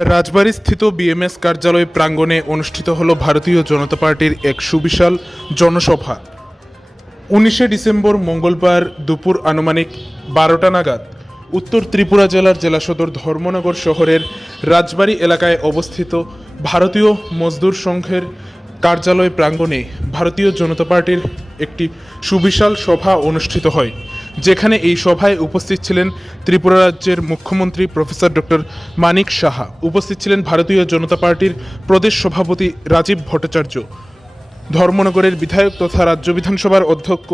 রাজবাড়ীস্থিত BMS কার্যালয় প্রাঙ্গণে অনুষ্ঠিত হল ভারতীয় জনতা পার্টির এক সুবিশাল জনসভা। উনিশে ডিসেম্বর মঙ্গলবার দুপুর আনুমানিক বারোটা নাগাদ উত্তর ত্রিপুরা জেলার জেলা সদর ধর্মনগর শহরের রাজবাড়ী এলাকায় অবস্থিত ভারতীয় মজদুর সংঘের কার্যালয় প্রাঙ্গণে ভারতীয় জনতা পার্টির একটি সুবিশাল সভা অনুষ্ঠিত হয়। যেখানে এই সভায় উপস্থিত ছিলেন ত্রিপুরা রাজ্যের মুখ্যমন্ত্রী প্রফেসর ডক্টর মানিক সাহা। উপস্থিত ছিলেন ভারতীয় জনতা পার্টির প্রদেশ সভাপতি রাজীব ভট্টাচার্য, ধর্মনগরের বিধায়ক তথা রাজ্য বিধানসভার অধ্যক্ষ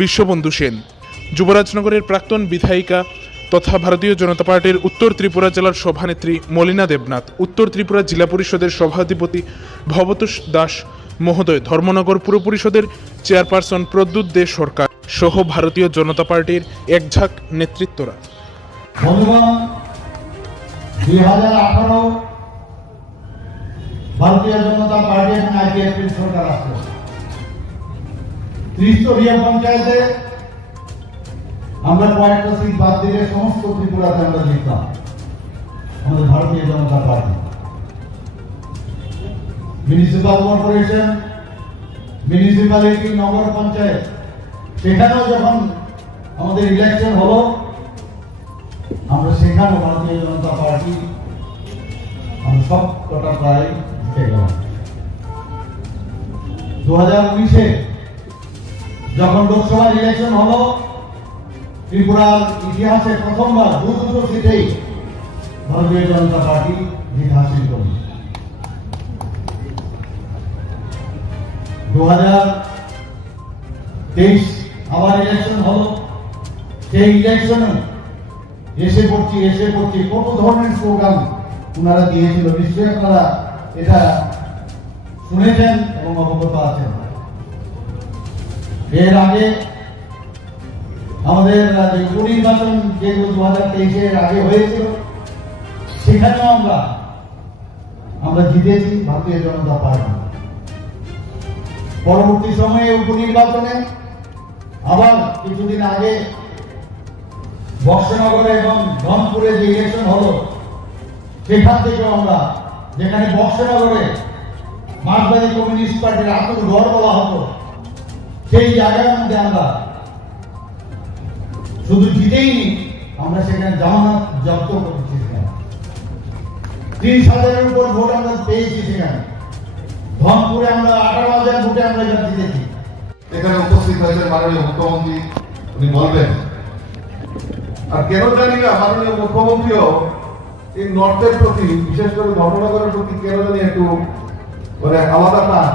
বিশ্ববন্ধু সেন, যুবরাজনগরের প্রাক্তন বিধায়িকা তথা ভারতীয় জনতা পার্টির উত্তর ত্রিপুরা জেলার সভানেত্রী মলিনা দেবনাথ, উত্তর ত্রিপুরা জেলা পরিষদের সভাধিপতি ভবতোষ দাস মহোদয়, ধর্মনগর পুর পরিষদের চেয়ারপারসন প্রদ্যুৎ দে সরকার সহ ভারতীয় জনতা পার্টির একঝাঁক নেতৃত্বরা। ভারতীয় জনতা পার্টি এবং সরকার আসছে। ত্রিস্তরীয় পঞ্চায়েতে আমরা কয়েকটা সিট বাদ দিলে সমস্ত ত্রিপুরাতে আমরা জিততাম, আমাদের Bharatiya Janata Party. Municipal corporation municipality নগর পঞ্চায়েত সেখানেও যখন আমাদের ইলেকশন হলো, আমরা সেখানে ভারতীয় জনতা পার্টি, আমরা সব কটা প্রায় জিতে গেলাম। দু হাজার উনিশে যখন লোকসভা ইলেকশন হলো, ত্রিপুরার ইতিহাসে প্রথমবার দু দুটো সিটেই ভারতীয় জনতা পার্টি জিত হাসিল করি দু হাজার তেইশ আবার ইলেকশন সেই ইলেকশনে এসে পড়ছি এসে পড়ছি। ধরনের ওনারা দিয়েছিল, নিশ্চয়ই আপনারা এটা শুনেছেন এবং অবগত আছেন। এর আগে আমাদের যে উপনির্বাচন যেগুলো দু হাজার তেইশের আগে হয়েছিল, সেখানেও আমরা আমরা জিতেছি, ভারতীয় জনতা পার্টি। পরবর্তী সময়ে উপনির্বাচনে আবার কিছুদিন আগে বক্সনগরে এবং রংপুরে যে ইলেকশন হলো, সেখান থেকেও আমরা যেখানে বক্সনগরে মার্কবাদী কমিউনিস্ট পার্টির আতুর গড় বলা হতো, সেই জায়গার মধ্যে আমরা শুধু জিতেই আমরা সেখানে জামানত জব্দ করেছি সেখানে। ত্রিশ হাজারের উপর ভোট আমরা পেয়েছি সেখানে। ধনপুরে আমরা আমরা এখানে উপস্থিত হয়েছেন মাননীয় মুখ্যমন্ত্রী, উনি বলবেন, আর কেন জানি না, মাননীয় মুখ্যমন্ত্রীও এই নর্থের প্রতি, বিশেষ করে ধর্মনগরের প্রতি কেন জানি একটু মানে আলাদা টান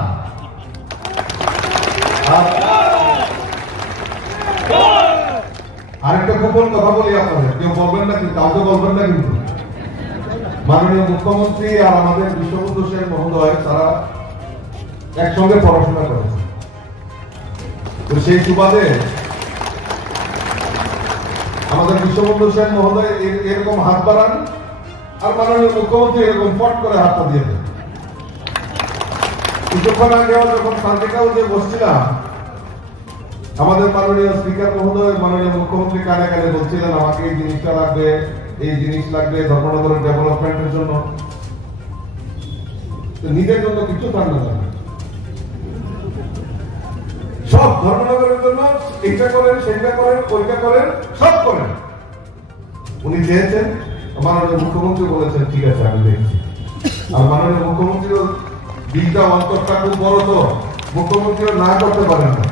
আরেকটা গোপন কথা বলি আপনাদের, কেউ বলবেন না কিন্তু কাউকে বলবেন না কিন্তু। মাননীয় মুখ্যমন্ত্রী আর আমাদের বিশ্ববন্ধু সেন মহোদয়, তারা একসঙ্গে পড়াশোনা করে। তো সেই সুবাদে আমাদের বিশ্ববন্ধু সেন মহোদয় এরকম হাত বাড়ান আর মাননীয় মুখ্যমন্ত্রী এরকম ফট করে হাতটা দিয়ে দেন। কিছুক্ষণ আগেও যখন সার্কিট হাউসে বসছিলাম, আমাদের মাননীয় স্পিকার মহোদয়, মাননীয় মুখ্যমন্ত্রী কানে কানে বলছিলেন, আমাকে এই জিনিসটা লাগবে, এই জিনিস লাগবে ধর্মনগরের ডেভেলপমেন্টের জন্য। নিজের জন্য কিছু পান না সব ধর্মনগরের জন্য এইটা করেন সেইটা করেন, ওইটা করেন, সব করেন। উনি চেয়েছেন, মাননীয় মুখ্যমন্ত্রী বলেছেন, ঠিক আছে, আমি দেখছি। আর মাননীয় মুখ্যমন্ত্রীও দিকটা অন্তরটা খুব বড় তো, মুখ্যমন্ত্রীও না করতে পারেন না।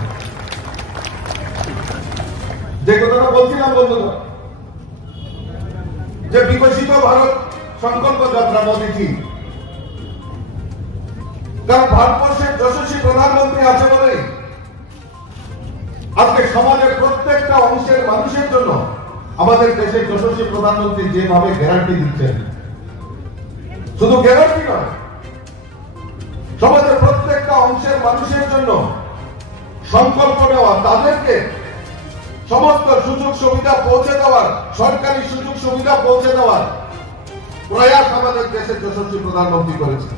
যে কথাটা বলছিলাম, বন্ধুরা, যে বিকশিত ভারত সংকল্প যাত্রা মোদীজি কারণ ভারতবর্ষের যশস্বী প্রধানমন্ত্রী আছে আজকে সমাজের প্রত্যেকটা অংশের মানুষের জন্য আমাদের দেশের যশস্বী প্রধানমন্ত্রী যেভাবে গ্যারান্টি দিচ্ছেন। শুধু গ্যারান্টি নয়, সমাজের প্রত্যেকটা অংশের মানুষের জন্য সংকল্প নেওয়া, তাদেরকে সমস্ত সুযোগ সুবিধা পৌঁছে দেওয়ার, সরকারি সুযোগ সুবিধা পৌঁছে দেওয়ার প্রয়াস আমাদের দেশের যশস্বী প্রধানমন্ত্রী করেছেন।